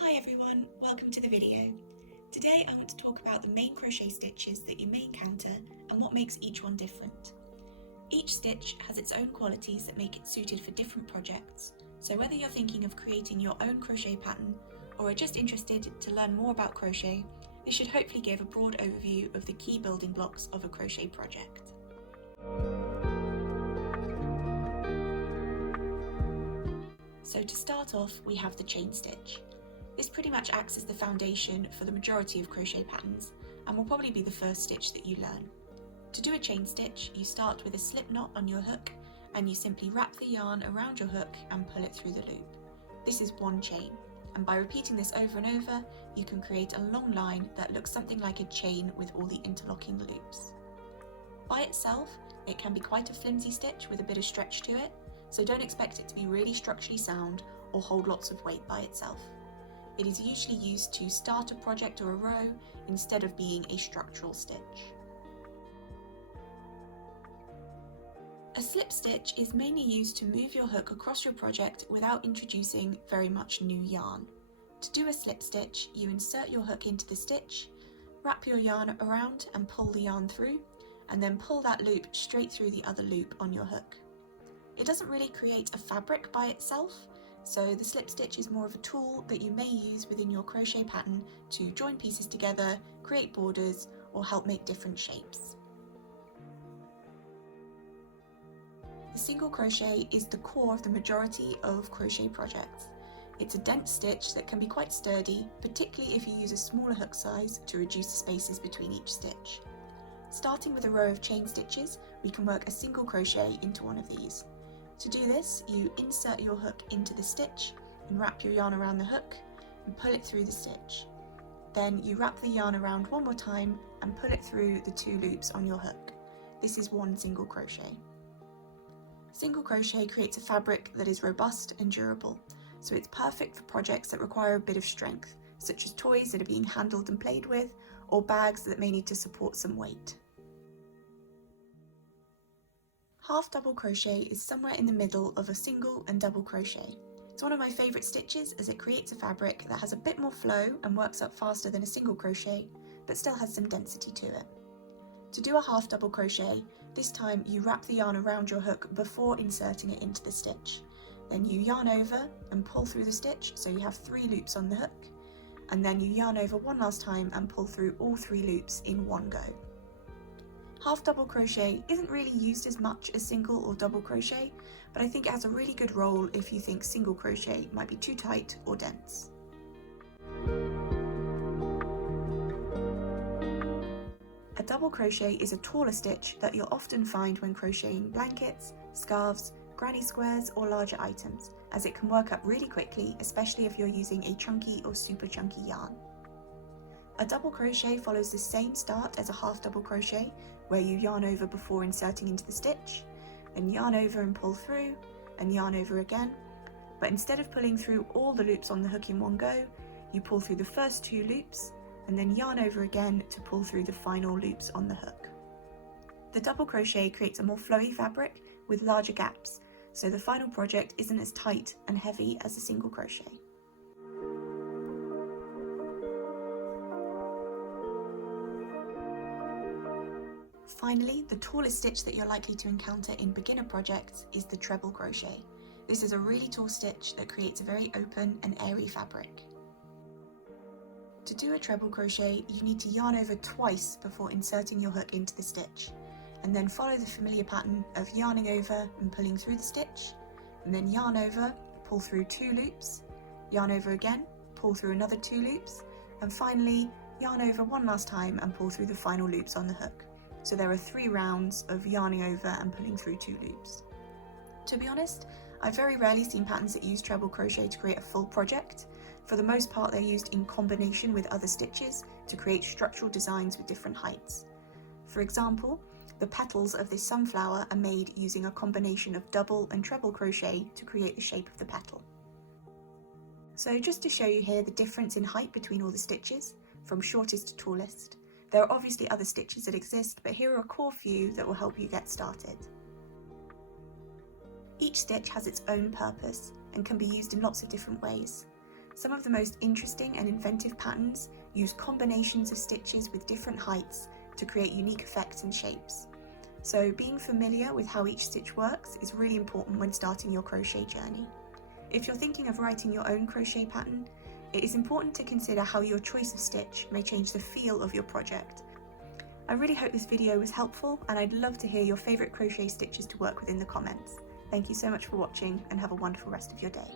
Hi everyone, welcome to the video. Today I want to talk about the main crochet stitches that you may encounter and what makes each one different. Each stitch has its own qualities that make it suited for different projects, so whether you're thinking of creating your own crochet pattern or are just interested to learn more about crochet, this should hopefully give a broad overview of the key building blocks of a crochet project. So to start off, we have the chain stitch. This pretty much acts as the foundation for the majority of crochet patterns and will probably be the first stitch that you learn. To do a chain stitch, you start with a slip knot on your hook and you simply wrap the yarn around your hook and pull it through the loop. This is one chain, and by repeating this over and over, you can create a long line that looks something like a chain with all the interlocking loops. By itself, it can be quite a flimsy stitch with a bit of stretch to it, so don't expect it to be really structurally sound or hold lots of weight by itself. It is usually used to start a project or a row instead of being a structural stitch. A slip stitch is mainly used to move your hook across your project without introducing very much new yarn. To do a slip stitch, you insert your hook into the stitch, wrap your yarn around and pull the yarn through, and then pull that loop straight through the other loop on your hook. It doesn't really create a fabric by itself, so the slip stitch is more of a tool that you may use within your crochet pattern to join pieces together, create borders, or help make different shapes. The single crochet is the core of the majority of crochet projects. It's a dense stitch that can be quite sturdy, particularly if you use a smaller hook size to reduce the spaces between each stitch. Starting with a row of chain stitches, we can work a single crochet into one of these. To do this, you insert your hook into the stitch and wrap your yarn around the hook and pull it through the stitch. Then you wrap the yarn around one more time and pull it through the two loops on your hook. This is one single crochet. Single crochet creates a fabric that is robust and durable, so it's perfect for projects that require a bit of strength, such as toys that are being handled and played with, or bags that may need to support some weight. Half double crochet is somewhere in the middle of a single and double crochet. It's one of my favourite stitches as it creates a fabric that has a bit more flow and works up faster than a single crochet, but still has some density to it. To do a half double crochet, this time you wrap the yarn around your hook before inserting it into the stitch. Then you yarn over and pull through the stitch so you have 3 loops on the hook, and then you yarn over one last time and pull through all 3 loops in one go. Half double crochet isn't really used as much as single or double crochet, but I think it has a really good role if you think single crochet might be too tight or dense. A double crochet is a taller stitch that you'll often find when crocheting blankets, scarves, granny squares or larger items, as it can work up really quickly, especially if you're using a chunky or super chunky yarn. A double crochet follows the same start as a half double crochet, where you yarn over before inserting into the stitch, then yarn over and pull through, and yarn over again, but instead of pulling through all the loops on the hook in one go, you pull through the first 2 loops, and then yarn over again to pull through the final loops on the hook. The double crochet creates a more flowy fabric with larger gaps, so the final project isn't as tight and heavy as a single crochet. Finally, the tallest stitch that you're likely to encounter in beginner projects is the treble crochet. This is a really tall stitch that creates a very open and airy fabric. To do a treble crochet, you need to yarn over twice before inserting your hook into the stitch, and then follow the familiar pattern of yarning over and pulling through the stitch, and then yarn over, pull through 2 loops, yarn over again, pull through another 2 loops, and finally yarn over one last time and pull through the final loops on the hook. So there are 3 rounds of yarning over and pulling through 2 loops. To be honest, I've very rarely seen patterns that use treble crochet to create a full project. For the most part, they're used in combination with other stitches to create structural designs with different heights. For example, the petals of this sunflower are made using a combination of double and treble crochet to create the shape of the petal. So just to show you here the difference in height between all the stitches, from shortest to tallest. There are obviously other stitches that exist, but here are a core few that will help you get started. Each stitch has its own purpose and can be used in lots of different ways. Some of the most interesting and inventive patterns use combinations of stitches with different heights to create unique effects and shapes. So being familiar with how each stitch works is really important when starting your crochet journey. If you're thinking of writing your own crochet pattern, it is important to consider how your choice of stitch may change the feel of your project. I really hope this video was helpful, and I'd love to hear your favourite crochet stitches to work with in the comments. Thank you so much for watching, and have a wonderful rest of your day.